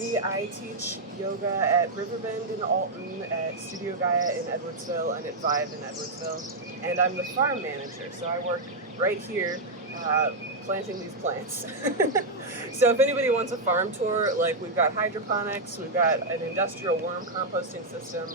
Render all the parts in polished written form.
I teach yoga at Riverbend in Alton, at Studio Gaia in Edwardsville, and at Vive in Edwardsville. And I'm the farm manager, so I work right here planting these plants. So if anybody wants a farm tour, like we've got hydroponics, we've got an industrial worm composting system,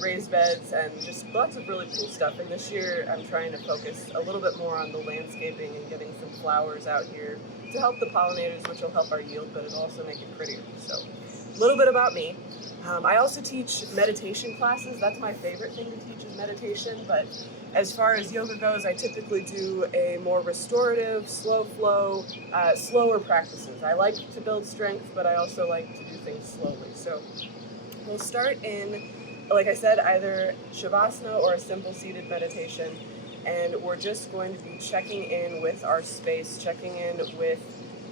raised beds, and just lots of really cool stuff. And this year I'm trying to focus a little bit more on the landscaping and getting some flowers out here to help the pollinators, which will help our yield, but it'll also make it prettier. So a little bit about me. I also teach meditation classes. That's my favorite thing to teach is meditation, but as far as yoga goes, I typically do a more restorative, slow flow, slower practices. I like to build strength, but I also like to do things slowly. So we'll start in, like I said, either Shavasana or a simple seated meditation. And we're just going to be checking in with our space, checking in with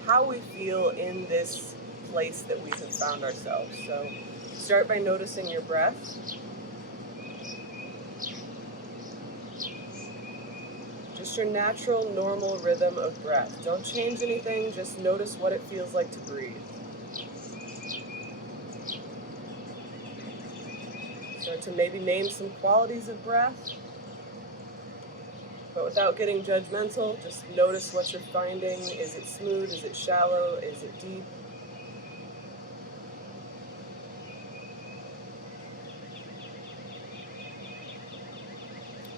how we feel in this place that we have found ourselves. So start by noticing your breath. Just your natural, normal rhythm of breath. Don't change anything, just notice what it feels like to breathe. Start to maybe name some qualities of breath. But without getting judgmental, just notice what you're finding. Is it smooth? Is it shallow? Is it deep?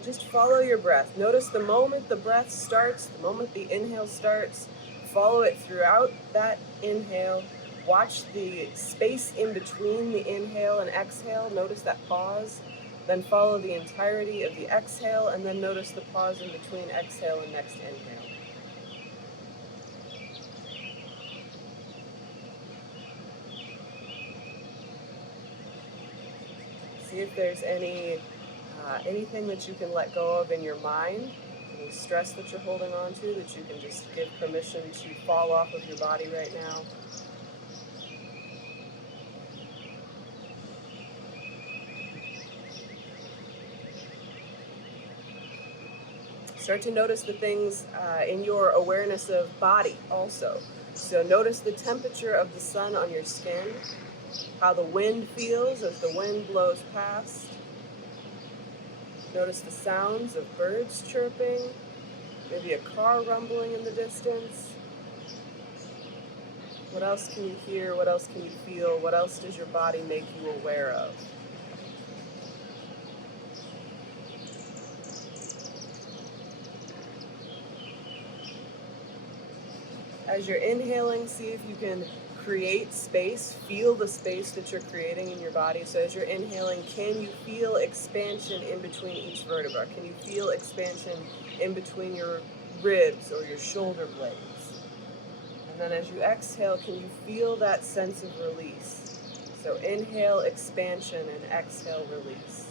Just follow your breath. Notice the moment the breath starts, the moment the inhale starts, follow it throughout that inhale. Watch the space in between the inhale and exhale. Notice that pause. Then follow the entirety of the exhale, and then notice the pause in between exhale and next inhale. See if there's anything that you can let go of in your mind, any stress that you're holding on to that you can just give permission to fall off of your body right now. Start to notice the things in your awareness of body also. So notice the temperature of the sun on your skin, how the wind feels as the wind blows past. Notice the sounds of birds chirping, maybe a car rumbling in the distance. What else can you hear? What else can you feel? What else does your body make you aware of? As you're inhaling, see if you can create space, feel the space that you're creating in your body. So as you're inhaling, can you feel expansion in between each vertebra? Can you feel expansion in between your ribs or your shoulder blades? And then as you exhale, can you feel that sense of release? So inhale, expansion, and exhale, release.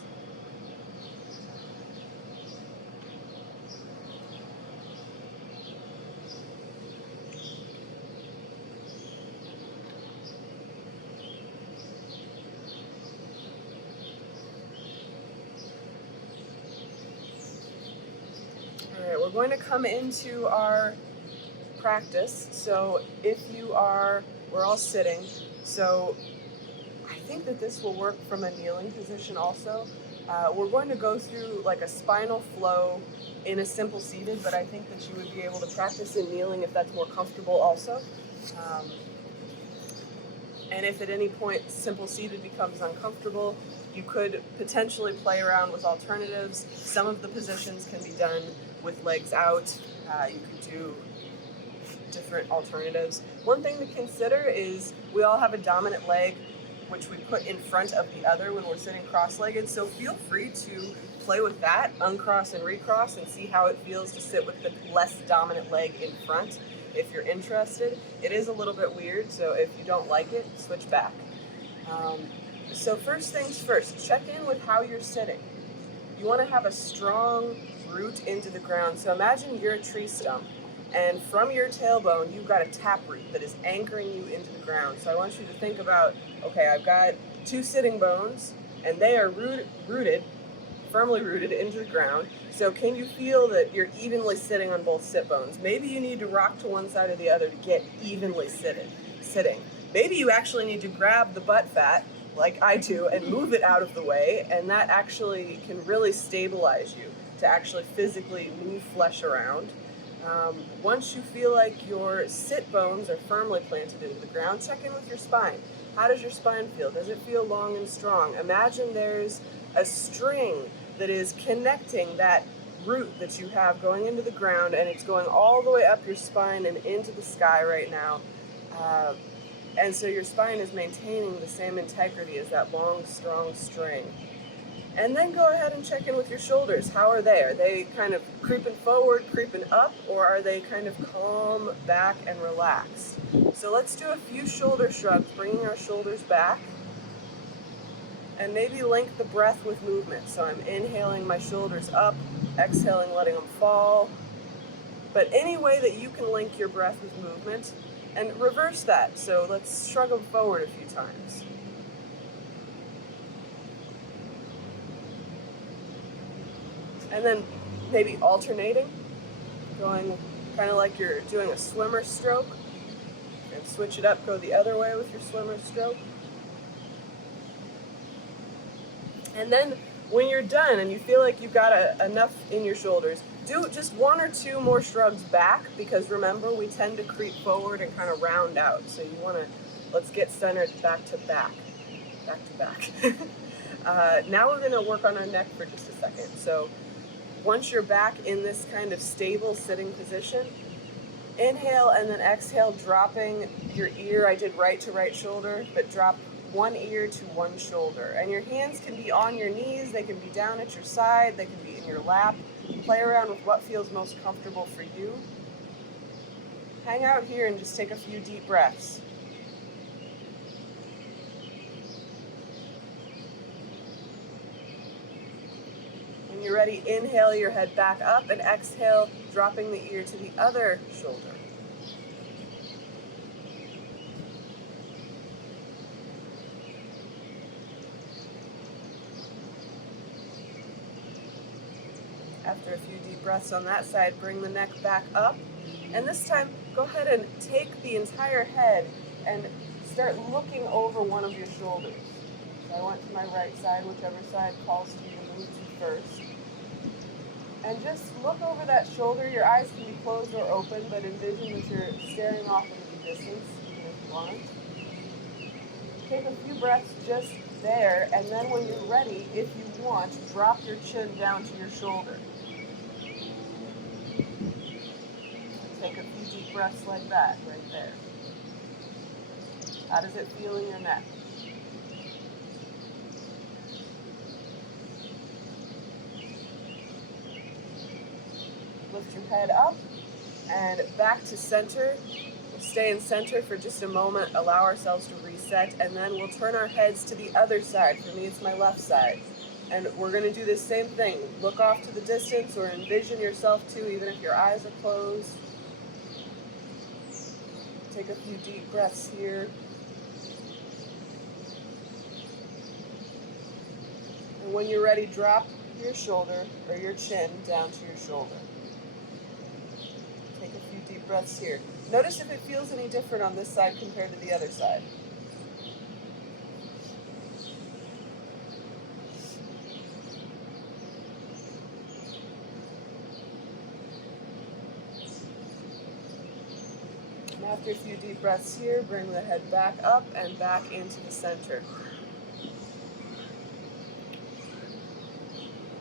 We're going to come into our practice. So we're all sitting. So I think that this will work from a kneeling position also. We're going to go through like a spinal flow in a simple seated, but I think that you would be able to practice in kneeling if that's more comfortable also. And if at any point simple seated becomes uncomfortable, you could potentially play around with alternatives. Some of the positions can be done with legs out. You could do different alternatives. One thing to consider is we all have a dominant leg, which we put in front of the other when we're sitting cross-legged. So feel free to play with that, uncross and recross, and see how it feels to sit with the less dominant leg in front. If you're interested, it is a little bit weird, so if you don't like it, switch back. So first things first, check in with how you're sitting. You want to have a strong root into the ground. So imagine you're a tree stump, and from your tailbone, you've got a taproot that is anchoring you into the ground. So I want you to think about, okay, I've got two sitting bones, and they are firmly rooted into the ground. So can you feel that you're evenly sitting on both sit bones? Maybe you need to rock to one side or the other to get evenly sitting. Maybe you actually need to grab the butt fat, like I do, and move it out of the way, and that actually can really stabilize you to actually physically move flesh around. Once you feel like your sit bones are firmly planted into the ground, check in with your spine. How does your spine feel? Does it feel long and strong? Imagine there's a string that is connecting that root that you have going into the ground, and it's going all the way up your spine and into the sky right now. Uh, and so your spine is maintaining the same integrity as that long, strong string. And then go ahead and check in with your shoulders. How are they? Are they kind of creeping forward, creeping up, or are they kind of calm, back, and relaxed? So let's do a few shoulder shrugs, bringing our shoulders back. And maybe link the breath with movement. So I'm inhaling my shoulders up, exhaling, letting them fall. But any way that you can link your breath with movement, and reverse that. So let's shrug them forward a few times. And then maybe alternating, going kind of like you're doing a swimmer stroke, and switch it up, go the other way with your swimmer stroke. And then when you're done and you feel like you've got enough in your shoulders, do just one or two more shrugs back, because remember, we tend to creep forward and kind of round out. So you want to, let's get centered back to back, back to back. Now we're going to work on our neck for just a second. So once you're back in this kind of stable sitting position, inhale and then exhale, dropping your ear. I did right to right shoulder, but drop one ear to one shoulder. And your hands can be on your knees, they can be down at your side, they can be in your lap. Play around with what feels most comfortable for you. Hang out here and just take a few deep breaths. When you're ready, inhale your head back up and exhale, dropping the ear to the other shoulder. After a few deep breaths on that side, bring the neck back up. And this time, go ahead and take the entire head and start looking over one of your shoulders. So I went to my right side, whichever side calls to you to move to first. And just look over that shoulder. Your eyes can be closed or open, but envision that you're staring off into the distance, even if you aren't. Take a few breaths just there, and then when you're ready, if you want, drop your chin down to your shoulder. Take a few deep breaths like that, right there. How does it feel in your neck? Lift your head up and back to center. We'll stay in center for just a moment, allow ourselves to reset, and then we'll turn our heads to the other side. For me, it's my left side. And we're going to do the same thing. Look off to the distance or envision yourself too, even if your eyes are closed. Take a few deep breaths here. And when you're ready, drop your shoulder or your chin down to your shoulder. Take a few deep breaths here. Notice if it feels any different on this side compared to the other side. And after a few deep breaths here, bring the head back up and back into the center.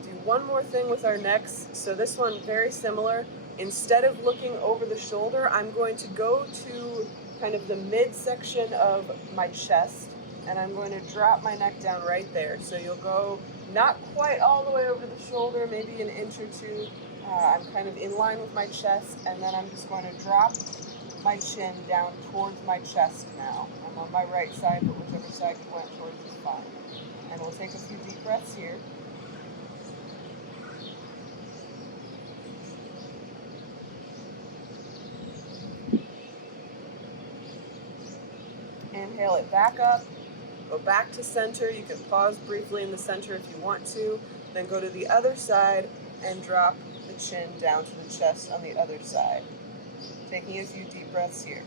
Do one more thing with our necks. So this one, very similar. Instead of looking over the shoulder, I'm going to go to kind of the midsection of my chest, and I'm going to drop my neck down right there. So you'll go not quite all the way over the shoulder, maybe an inch or two. I'm kind of in line with my chest, and then I'm just going to drop my chin down towards my chest now. I'm on my right side, but whichever side you went towards is fine. And we'll take a few deep breaths here. Inhale it back up, go back to center. You can pause briefly in the center if you want to, then go to the other side and drop the chin down to the chest on the other side. Taking a few deep breaths here.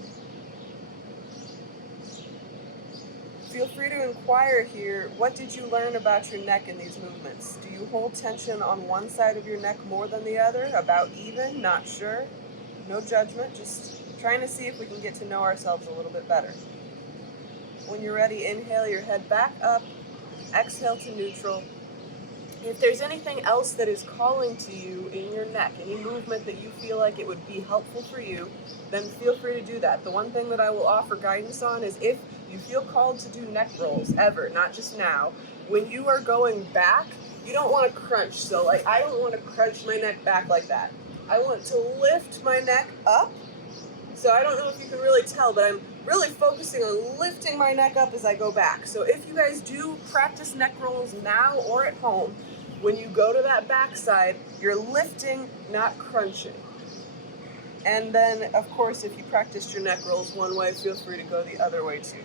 feel free to inquire here, what did you learn about your neck in these movements? Do you hold tension on one side of your neck more than the other? About even? Not sure? No judgment, just trying to see if we can get to know ourselves a little bit better. When you're ready, inhale your head back up, exhale to neutral. If there's anything else that is calling to you in your neck, any movement that you feel like it would be helpful for you, then feel free to do that. The one thing that I will offer guidance on is if you feel called to do neck rolls, ever, not just now, when you are going back, you don't want to crunch. So like, I don't want to crunch my neck back like that. I want to lift my neck up. So I don't know if you can really tell, but I'm really focusing on lifting my neck up as I go back. So if you guys do practice neck rolls now or at home, when you go to that back side, you're lifting, not crunching. And then, of course, if you practiced your neck rolls one way, feel free to go the other way too.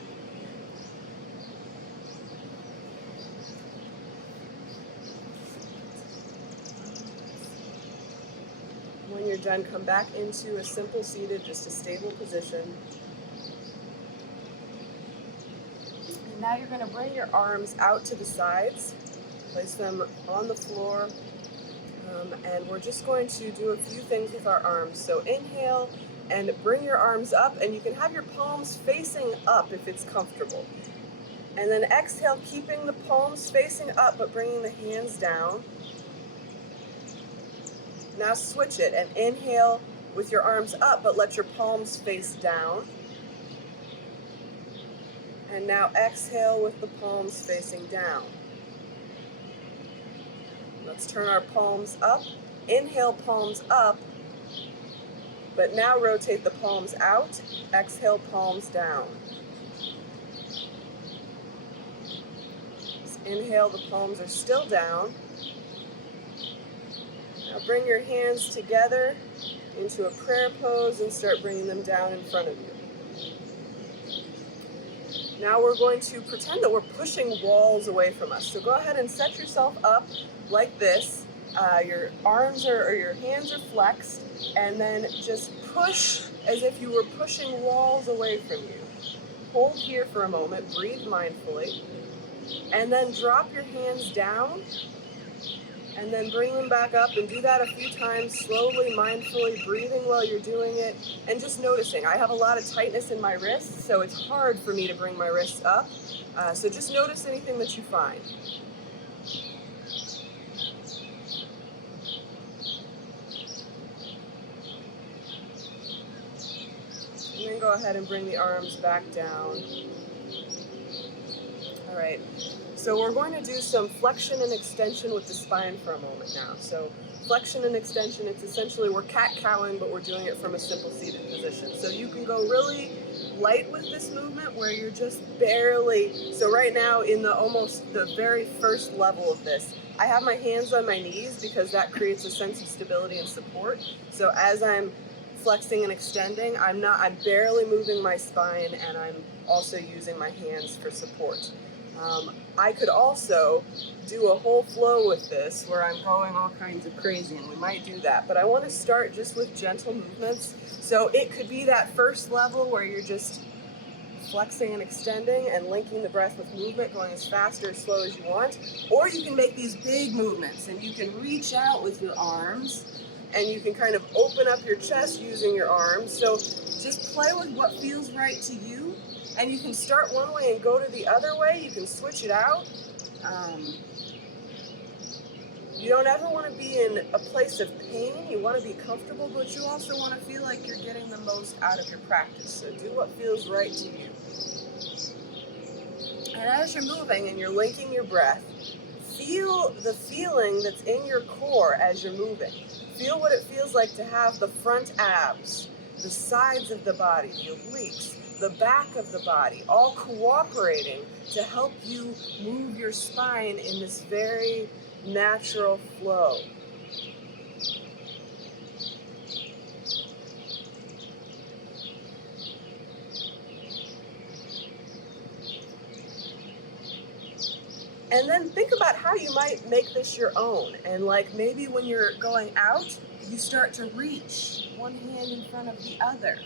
When you're done, come back into a simple seated, just a stable position. And now you're going to bring your arms out to the sides, place them on the floor, and we're just going to do a few things with our arms. So inhale and bring your arms up, and you can have your palms facing up if it's comfortable. And then exhale, keeping the palms facing up, but bringing the hands down. Now switch it and inhale with your arms up, but let your palms face down. And now exhale with the palms facing down. Let's turn our palms up. Inhale, palms up, but now rotate the palms out. Exhale, palms down. Inhale, the palms are still down. Now bring your hands together into a prayer pose and start bringing them down in front of you. Now we're going to pretend that we're pushing walls away from us. So go ahead and set yourself up like this. Your arms or your hands are flexed, and then just push as if you were pushing walls away from you. Hold here for a moment, breathe mindfully, and then drop your hands down, and then bring them back up, and do that a few times, slowly, mindfully, breathing while you're doing it, and just noticing. I have a lot of tightness in my wrists, so it's hard for me to bring my wrists up. So just notice anything that you find. And then go ahead and bring the arms back down. All right. So we're going to do some flexion and extension with the spine for a moment now. So flexion and extension, it's essentially we're cat-cowing, but we're doing it from a simple seated position. So you can go really light with this movement where you're just barely, so right now in the very first level of this, I have my hands on my knees because that creates a sense of stability and support. So as I'm flexing and extending, I'm barely moving my spine, and I'm also using my hands for support. I could also do a whole flow with this where I'm going all kinds of crazy, and we might do that, but I want to start just with gentle movements. So it could be that first level where you're just flexing and extending and linking the breath with movement, going as fast or as slow as you want. Or you can make these big movements, and you can reach out with your arms, and you can kind of open up your chest using your arms. So just play with what feels right to you. And you can start one way and go to the other way. You can switch it out. You don't ever want to be in a place of pain. You want to be comfortable, but you also want to feel like you're getting the most out of your practice. So do what feels right to you. And as you're moving and you're linking your breath, feel the feeling that's in your core as you're moving. Feel what it feels like to have the front abs, the sides of the body, the obliques, the back of the body, all cooperating to help you move your spine in this very natural flow. And then think about how you might make this your own. And like maybe when you're going out, you start to reach one hand in front of the other.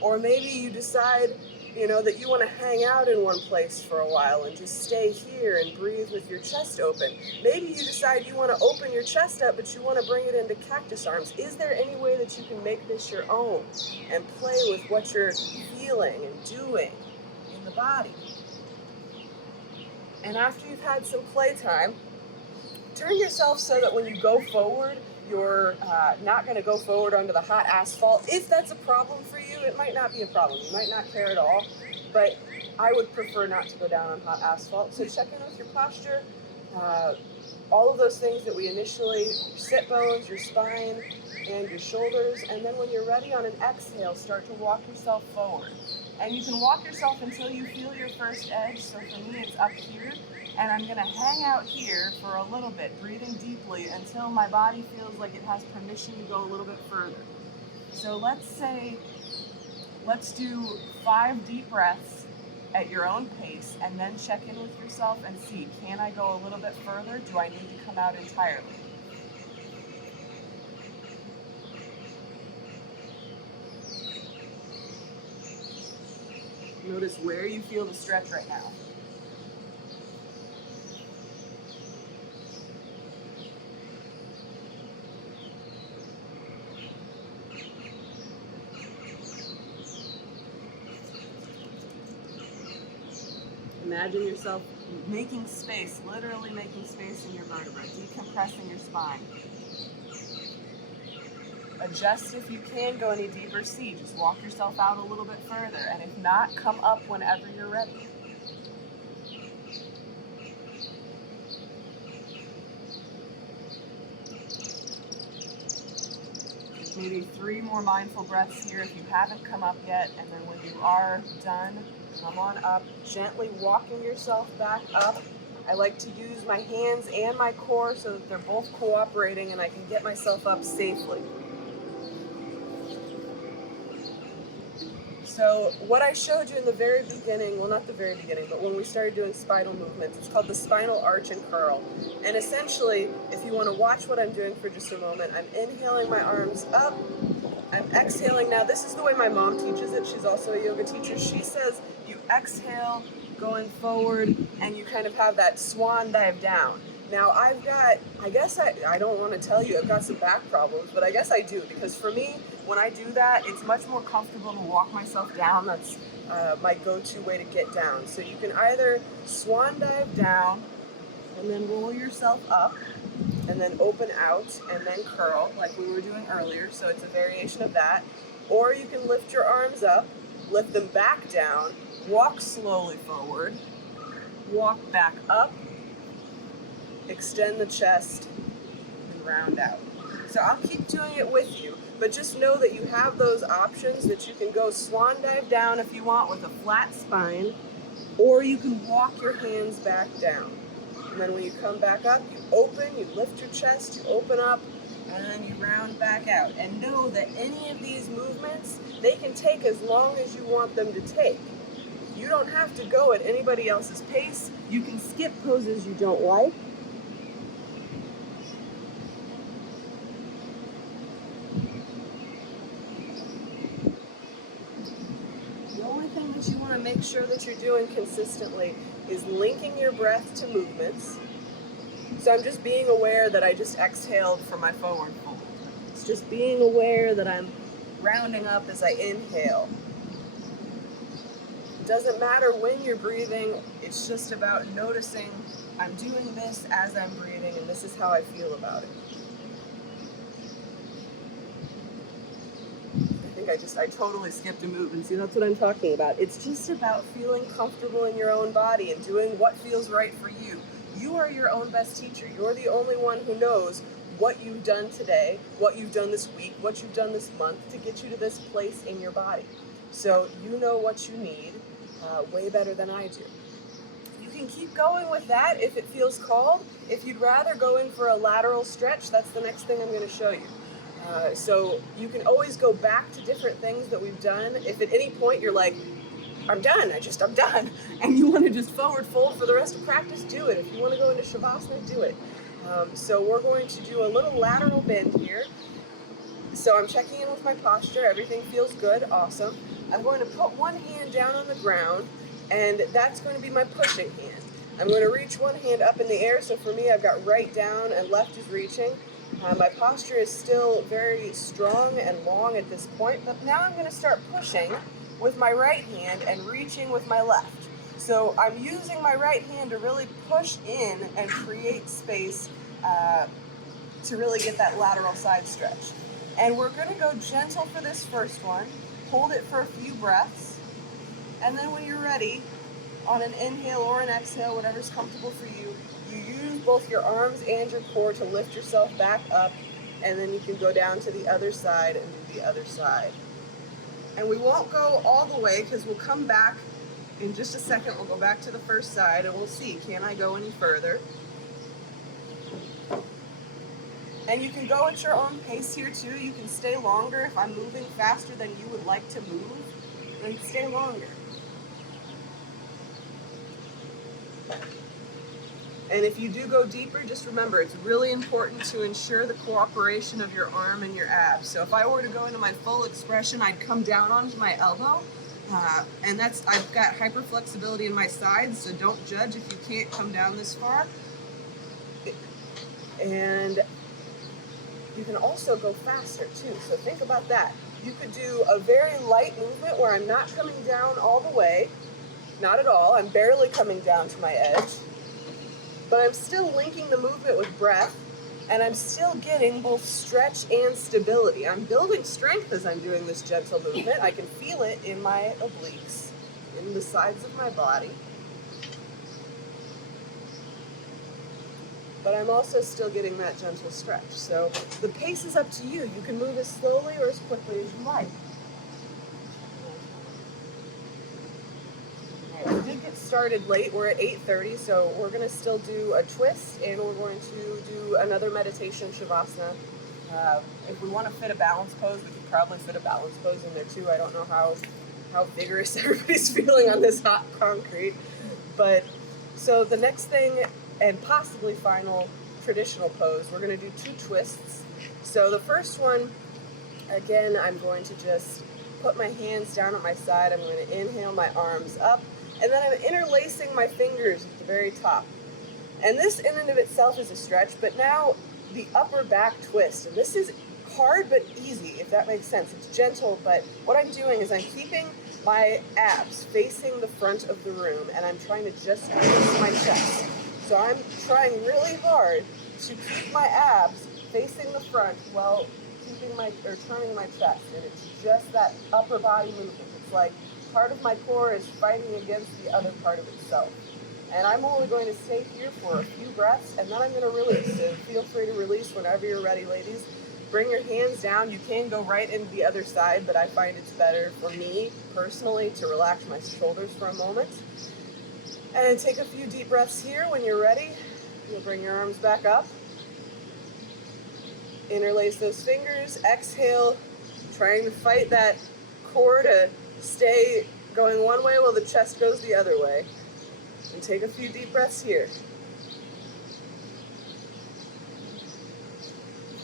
Or maybe you decide You know, that you want to hang out in one place for a while and just stay here and breathe with your chest open. Maybe you decide you want to open your chest up, but you want to bring it into cactus arms. Is there any way that you can make this your own and play with what you're feeling and doing in the body? And after you've had some playtime, turn yourself so that when you go forward, you're not going to go forward onto the hot asphalt. If that's a problem for you, it might not be a problem. You might not care at all, but I would prefer not to go down on hot asphalt. So check in with your posture, all of those things that we initially, your sit bones, your spine, and your shoulders. And then when you're ready on an exhale, start to walk yourself forward. And you can walk yourself until you feel your first edge. So for me, it's up here. And I'm going to hang out here for a little bit, breathing deeply until my body feels like it has permission to go a little bit further. So let's do 5 deep breaths at your own pace, and then check in with yourself and see, can I go a little bit further? Do I need to come out entirely? Notice where you feel the stretch right now. Imagine yourself making space, literally making space in your vertebrae, decompressing your spine. Adjust if you can go any deeper. See, just walk yourself out a little bit further, and if not, come up whenever you're ready. Maybe 3 more mindful breaths here if you haven't come up yet, and then when you are done, come on up, gently walking yourself back up. I like to use my hands and my core so that they're both cooperating and I can get myself up safely. So what I showed you in the very beginning, well not the very beginning, but when we started doing spinal movements, it's called the spinal arch and curl. And essentially, if you want to watch what I'm doing for just a moment, I'm inhaling my arms up, I'm exhaling. Now this is the way my mom teaches it, she's also a yoga teacher. She says you exhale going forward and you kind of have that swan dive down. Now I've got, I don't want to tell you I've got some back problems, but I guess I do, because for me, when I do that, it's much more comfortable to walk myself down. That's my go-to way to get down. So you can either swan dive down and then roll yourself up and then open out and then curl like we were doing earlier. So it's a variation of that. Or you can lift your arms up, lift them back down, walk slowly forward, walk back up, extend the chest, and round out. So I'll keep doing it with you, but just know that you have those options, that you can go swan dive down if you want with a flat spine, or you can walk your hands back down. And then when you come back up, you open, you lift your chest, you open up, and then you round back out. And know that any of these movements, they can take as long as you want them to take. You don't have to go at anybody else's pace. You can skip poses you don't like. The only thing that you want to make sure that you're doing consistently is linking your breath to movements. So I'm just being aware that I just exhaled for my forward fold. It's just being aware that I'm rounding up as I inhale. It doesn't matter when you're breathing, it's just about noticing I'm doing this as I'm breathing and this is how I feel about it. I totally skipped a move, and see, that's what I'm talking about. It's just about feeling comfortable in your own body and doing what feels right for you. You are your own best teacher. You're the only one who knows what you've done today, what you've done this week, what you've done this month to get you to this place in your body. So you know what you need way better than I do. You can keep going with that if it feels called. If you'd rather go in for a lateral stretch, that's the next thing I'm going to show you. So you can always go back to different things that we've done. If at any point you're like, I'm done, I'm done, and you want to just forward fold for the rest of practice, do it. If you want to go into Shavasana, do it. So we're going to do a little lateral bend here. So I'm checking in with my posture. Everything feels good, awesome. I'm going to put one hand down on the ground, and that's going to be my pushing hand. I'm going to reach one hand up in the air, so for me I've got right down and left is reaching. My posture is still very strong and long at this point, but now I'm going to start pushing with my right hand and reaching with my left. So I'm using my right hand to really push in and create space to really get that lateral side stretch. And we're going to go gentle for this first one, hold it for a few breaths, and then when you're ready, on an inhale or an exhale, whatever's comfortable for you, you use both your arms and your core to lift yourself back up, and then you can go down to the other side and do the other side. And we won't go all the way because we'll come back in just a second. We'll go back to the first side and we'll see, can I go any further? And you can go at your own pace here too. You can stay longer. If I'm moving faster than you would like to move, then stay longer. And if you do go deeper, just remember, it's really important to ensure the cooperation of your arm and your abs. So if I were to go into my full expression, I'd come down onto my elbow. And I've got hyperflexibility in my sides, so don't judge if you can't come down this far. And you can also go faster too, so think about that. You could do a very light movement where I'm not coming down all the way, not at all, I'm barely coming down to my edge, but I'm still linking the movement with breath, and I'm still getting both stretch and stability. I'm building strength as I'm doing this gentle movement. I can feel it in my obliques, in the sides of my body. But I'm also still getting that gentle stretch. So the pace is up to you. You can move as slowly or as quickly as you like. We did get started late. We're at 8:30, so we're going to still do a twist, and we're going to do another meditation shavasana. If we want to fit a balance pose, we could probably fit a balance pose in there too. I don't know how vigorous everybody's feeling on this hot concrete. But so the next thing, and possibly final traditional pose, we're going to do 2 twists. So the first one, again, I'm going to just put my hands down at my side. I'm going to inhale my arms up, and then I'm interlacing my fingers at the very top. And this in and of itself is a stretch, but now the upper back twist. And this is hard but easy, if that makes sense. It's gentle, but what I'm doing is I'm keeping my abs facing the front of the room, and I'm trying to just twist my chest. So I'm trying really hard to keep my abs facing the front while turning my chest. And it's just that upper body movement. It's like part of my core is fighting against the other part of itself. And I'm only going to stay here for a few breaths, and then I'm going to release. So feel free to release whenever you're ready, ladies. Bring your hands down. You can go right into the other side, but I find it's better for me personally to relax my shoulders for a moment. And take a few deep breaths here. When you're ready, you'll bring your arms back up. Interlace those fingers. Exhale, trying to fight that core to stay going one way while the chest goes the other way. And take a few deep breaths here.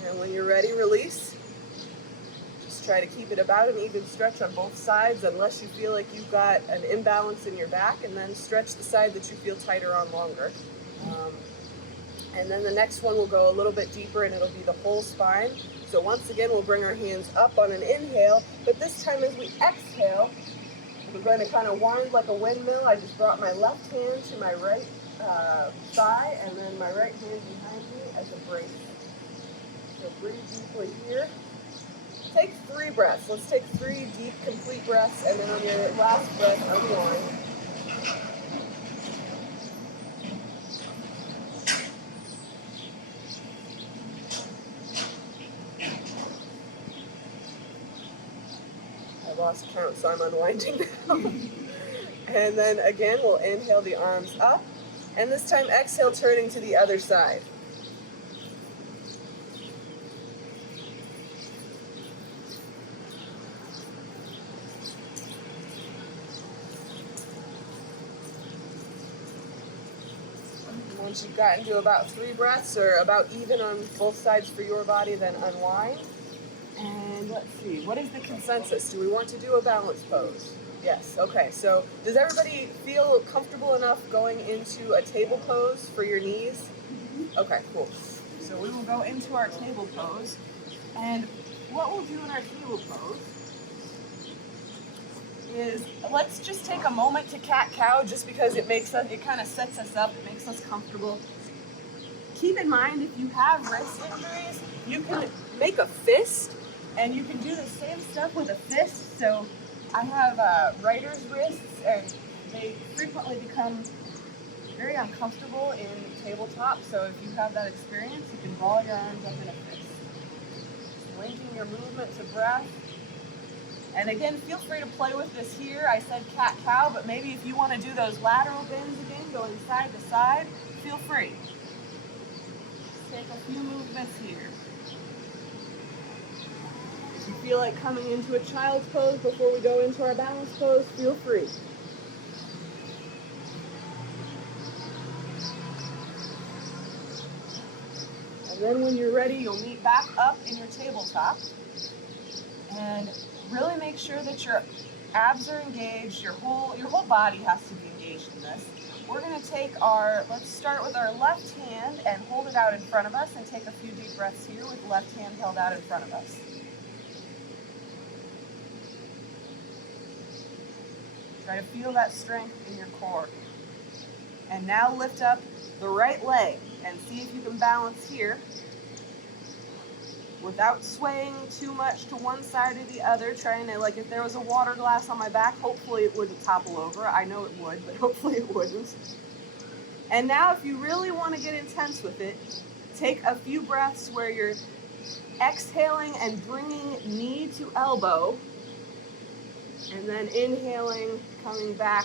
And when you're ready, release. Just try to keep it about an even stretch on both sides unless you feel like you've got an imbalance in your back, and then stretch the side that you feel tighter on longer. And then the next one will go a little bit deeper, and it'll be the whole spine. So once again, we'll bring our hands up on an inhale, but this time as we exhale, we're going to kind of wind like a windmill. I just brought my left hand to my right thigh, and then my right hand behind me as a brace. So breathe deeply here. Take 3 breaths. Let's take 3 deep, complete breaths, and then on your last breath, unwind. I lost count, so I'm unwinding now. And then again, we'll inhale the arms up, and this time exhale, turning to the other side. Once you've gotten to about 3 breaths, or about even on both sides for your body, then unwind. And let's see, what is the consensus? Do we want to do a balance pose? Yes, okay, so does everybody feel comfortable enough going into a table pose for your knees? Okay, cool. So we will go into our table pose, and what we'll do in our table pose is, let's just take a moment to cat-cow, just because it kind of sets us up, it makes us comfortable. Keep in mind, if you have wrist injuries, you can make a fist, and you can do the same stuff with a fist. So I have writer's wrists, and they frequently become very uncomfortable in tabletop. So if you have that experience, you can ball your arms up in a fist. Just linking your movement to breath. And again, feel free to play with this here. I said cat-cow, but maybe if you want to do those lateral bends again, going side to side, feel free. Take a few movements here. If you feel like coming into a child's pose before we go into our balance pose, feel free. And then when you're ready, you'll meet back up in your tabletop. And really make sure that your abs are engaged, your whole body has to be engaged in this. We're going to take let's start with our left hand and hold it out in front of us, and take a few deep breaths here with left hand held out in front of us. Try to feel that strength in your core. And now lift up the right leg and see if you can balance here without swaying too much to one side or the other, trying to, like, if there was a water glass on my back, hopefully it wouldn't topple over. I know it would, but hopefully it wouldn't. And now if you really want to get intense with it, take a few breaths where you're exhaling and bringing knee to elbow, and then inhaling, coming back,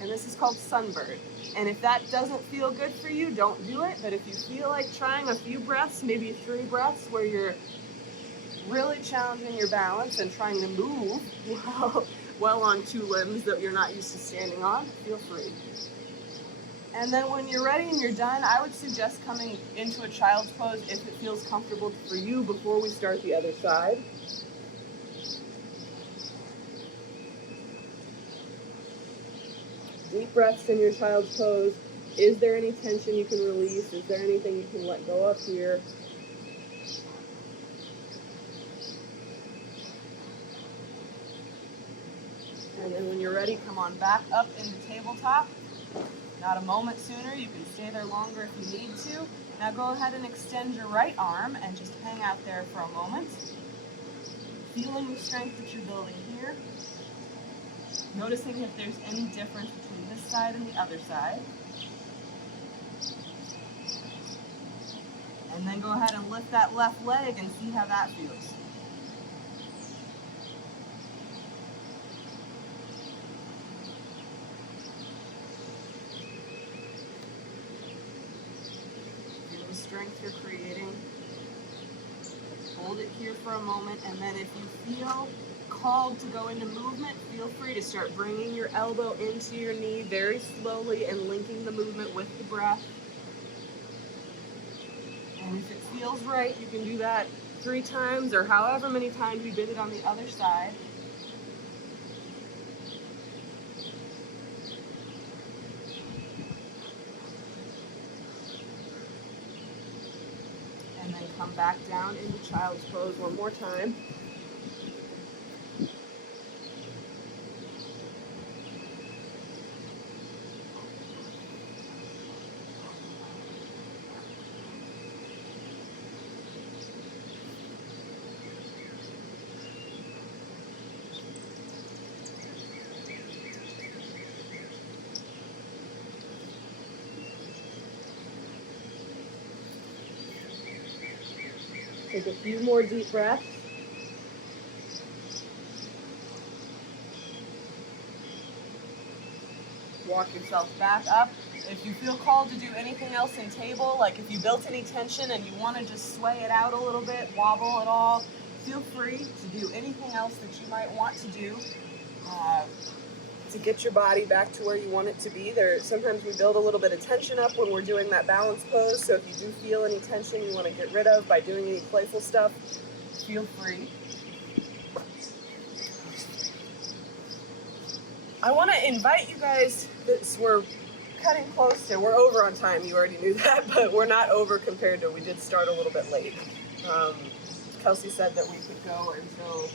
and this is called sunbird. And if that doesn't feel good for you, don't do it. But if you feel like trying a few breaths, maybe 3 breaths, where you're really challenging your balance and trying to move well on 2 limbs that you're not used to standing on, feel free. And then when you're ready and you're done, I would suggest coming into a child's pose if it feels comfortable for you before we start the other side. Deep breaths in your child's pose. Is there any tension you can release? Is there anything you can let go of here? And then when you're ready, come on back up into tabletop. Not a moment sooner. You can stay there longer if you need to. Now go ahead and extend your right arm and just hang out there for a moment. Feeling the strength that you're building here. Noticing if there's any difference between this side and the other side. And then go ahead and lift that left leg and see how that feels. Feel the strength you're creating. Hold it here for a moment, and then if you feel called to go into movement, feel free to start bringing your elbow into your knee very slowly and linking the movement with the breath. And if it feels right, you can do that 3 times or however many times you did it on the other side. And then come back down into child's pose one more time. Take a few more deep breaths. Walk yourself back up. If you feel called to do anything else in table, like if you built any tension and you want to just sway it out a little bit, wobble at all, feel free to do anything else that you might want to do to get your body back to where you want it to be. Sometimes we build a little bit of tension up when we're doing that balance pose, so if you do feel any tension you want to get rid of by doing any playful stuff, feel free. I want to invite you guys, we're cutting close to, we're over on time, you already knew that, but we're not over compared to, we did start a little bit late. Kelsey said that we could go until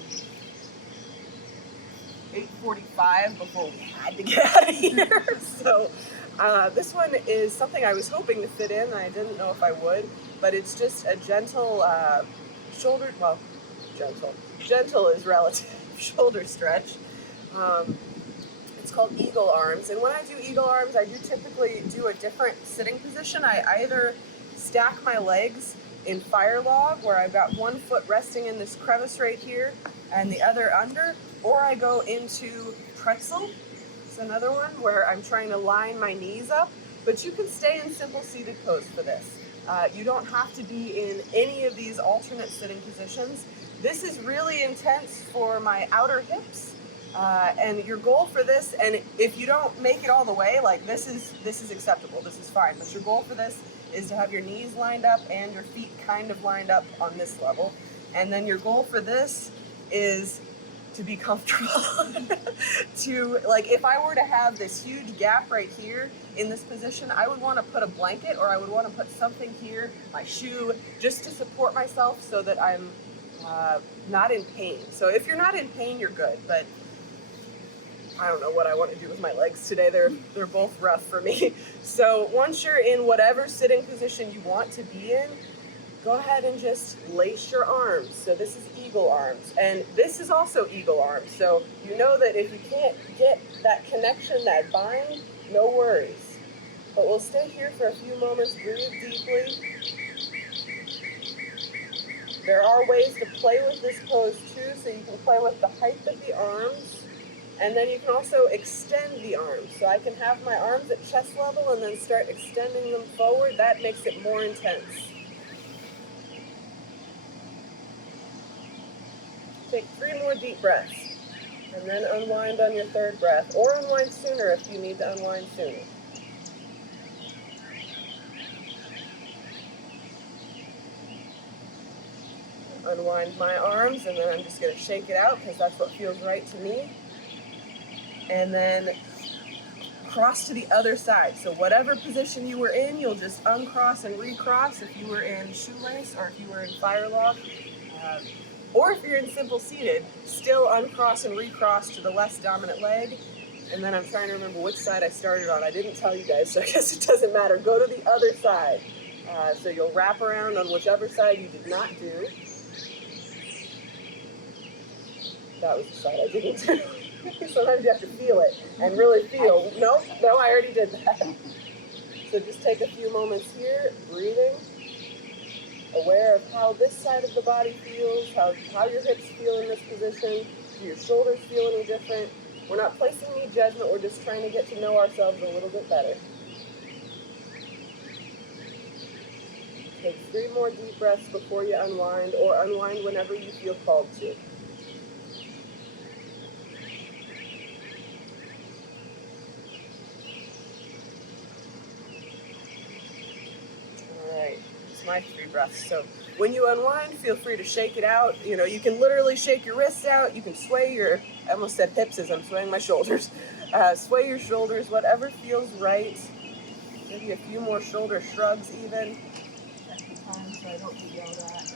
8:45 before we had to get out of here. So this one is something I was hoping to fit in, and I didn't know if I would, but it's just a gentle shoulder, well, gentle is relative, shoulder stretch. It's called eagle arms, and when I do eagle arms, I do typically do a different sitting position. I either stack my legs in fire log, where I've got one foot resting in this crevice right here, and the other under, or I go into pretzel. It's another one where I'm trying to line my knees up, but you can stay in simple seated pose for this. You don't have to be in any of these alternate sitting positions. This is really intense for my outer hips. And your goal for this, and if you don't make it all the way, like this is acceptable, this is fine, but your goal for this is to have your knees lined up and your feet kind of lined up on this level. And then your goal for this is to be comfortable. To, like, if I were to have this huge gap right here in this position, I would want to put a blanket, or I would want to put something here, my shoe, just to support myself so that I'm not in pain. So if you're not in pain, you're good, but I don't know what I want to do with my legs today. They're both rough for me. So once you're in whatever sitting position you want to be in, go ahead and just lace your arms. So this is eagle arms, and this is also eagle arms. So you know that if you can't get that connection, that bind, no worries. But we'll stay here for a few moments, breathe deeply. There are ways to play with this pose too, so you can play with the height of the arms. And then you can also extend the arms. So I can have my arms at chest level and then start extending them forward. That makes it more intense. Take 3 more deep breaths. And then unwind on your 3rd breath. Or unwind sooner if you need to unwind sooner. Unwind my arms, and then I'm just going to shake it out because that's what feels right to me. And then cross to the other side. So whatever position you were in, you'll just uncross and recross if you were in shoelace or if you were in fire log. Or if you're in simple seated, still uncross and recross to the less dominant leg. And then I'm trying to remember which side I started on. I didn't tell you guys, so I guess it doesn't matter. Go to the other side. So you'll wrap around on whichever side you did not do. That was the side I didn't do. Sometimes you have to feel it and really feel. No, I already did that. So just take a few moments here, breathing, aware of how this side of the body feels, how your hips feel in this position. Do your shoulders feel any different? We're not placing any judgment, we're just trying to get to know ourselves a little bit better. Take 3 more deep breaths before you unwind, or unwind whenever you feel called to. My 3 breaths. So when you unwind, feel free to shake it out. You know, you can literally shake your wrists out. You can sway your, I almost said hips as I'm swaying my shoulders. Sway your shoulders, whatever feels right. Maybe a few more shoulder shrugs even. Check the time so I don't get yelled at.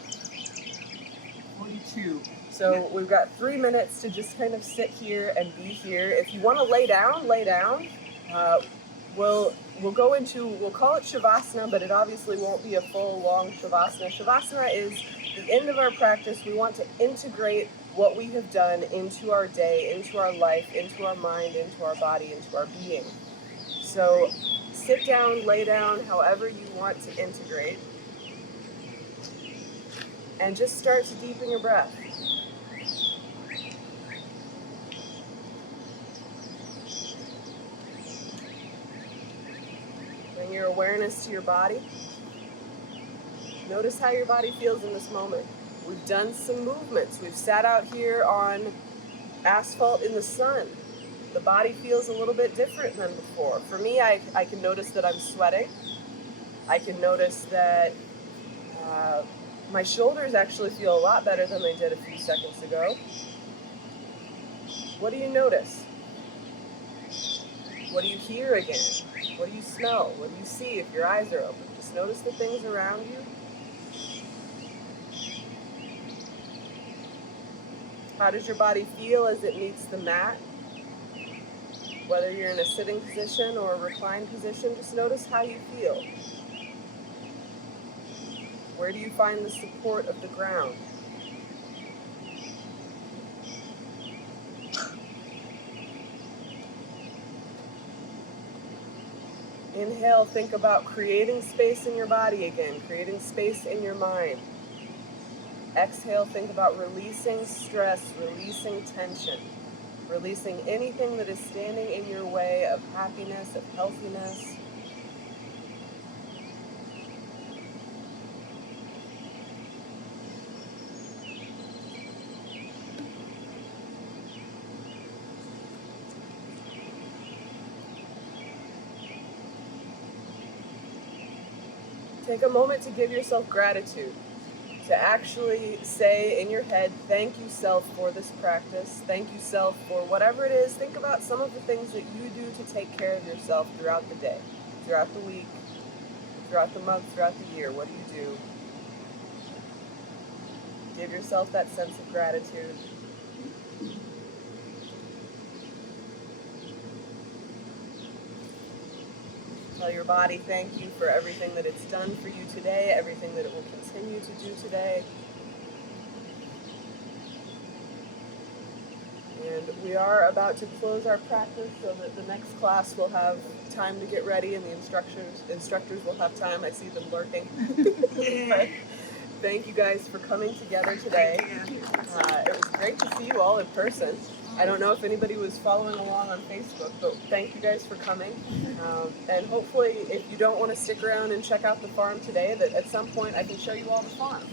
42. So we've got 3 minutes to just kind of sit here and be here. If you want to lay down, lay down. We'll go into, we'll call it Shavasana, but it obviously won't be a full, long Shavasana. Shavasana is the end of our practice. We want to integrate what we have done into our day, into our life, into our mind, into our body, into our being. So sit down, lay down, however you want to integrate. And just start to deepen your breath. Bring your awareness to your body. Notice how your body feels in this moment. We've done some movements. We've sat out here on asphalt in the sun. The body feels a little bit different than before. For me, I can notice that I'm sweating. I can notice that my shoulders actually feel a lot better than they did a few seconds ago. What do you notice? What do you hear again? What do you smell? What do you see if your eyes are open? Just notice the things around you. How does your body feel as it meets the mat? Whether you're in a sitting position or a reclined position, just notice how you feel. Where do you find the support of the ground? Inhale, think about creating space in your body again, creating space in your mind. Exhale, think about releasing stress, releasing tension, releasing anything that is standing in your way of happiness, of healthiness. Take a moment to give yourself gratitude, to actually say in your head, thank you, self, for this practice. Thank you, self, for whatever it is. Think about some of the things that you do to take care of yourself throughout the day, throughout the week, throughout the month, throughout the year. What do you do? Give yourself that sense of gratitude. Tell your body thank you for everything that it's done for you today, everything that it will continue to do today. And we are about to close our practice so that the next class will have time to get ready and the instructors will have time. I see them lurking. But thank you guys for coming together today. It was great to see you all in person. I don't know if anybody was following along on Facebook, but thank you guys for coming. And hopefully, if you don't want to stick around and check out the farm today, that at some point I can show you all the farm.